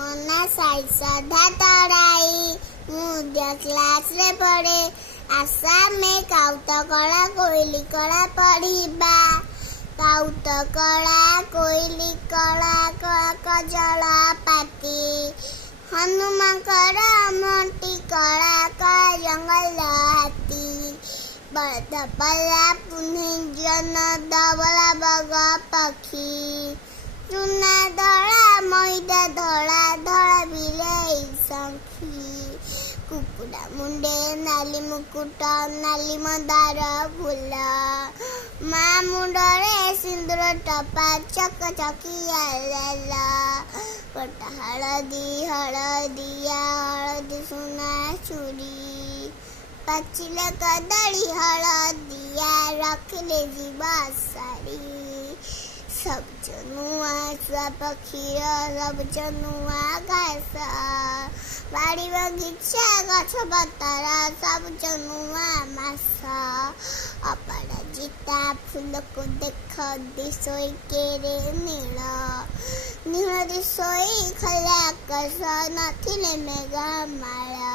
ମନା ସାଇ ସଧା ତରାଇ ମୁଦ୍ୟ କ୍ଲାସରେ ପଢେ ଆସାମେ କାଉତ କଳା କୋଇଲି କଳା ପଢିବା କାଉତ କଳା କୋଇଲି କଳା କଜଳ ପାତି ହନୁମାନଙ୍କର ମଣ୍ଟି କଳା ଜଙ୍ଗଲ ହାତୀ ବଳଦ ପଲା ପୁଣ୍ୟଜନ ଧବଳା ବଗ ପକ୍ଷୀ ଚୁନା ଧଳା ମଇଦା ଧଳା ଧଳା ବିଲେଇ ଶଙ୍ଖି କୁକୁଡ଼ା ମୁଣ୍ଡେ ନାଲି ମୁକୁଟ ନାଲି ମନ୍ଦାର ଫୁଲ ମା ମୁଣ୍ଡରେ ସିନ୍ଦୁର ଟପା ଚକ ଚକିଆ ଲାଲ ପଟା ହଳଦିଆ ହଳଦୀ ସୁନା ଚୁଡ଼ି ପାଚିଲା କଦଳୀ ହଳଦିଆ ରଖିଲେ ଯିବା ଶାଢ଼ୀ ସବୁଜ ନୂଆ ଛୁଆ ପକ୍ଷୀର ସବୁଜ ନୂଆ ଘାସ ବାଡ଼ି ବଗିଚା ଗଛ ପତର ସବୁଜ ନୂଆ ମାସ ଅପରାଜିତା ଫୁଲକୁ ଦେଖ ଦିଶୋଇ କେରେ ନୀଳ ଦିଶୋଇ ଖୋଲା ଆକାଶ ନଥିଲେ ମେଘ ମାଳ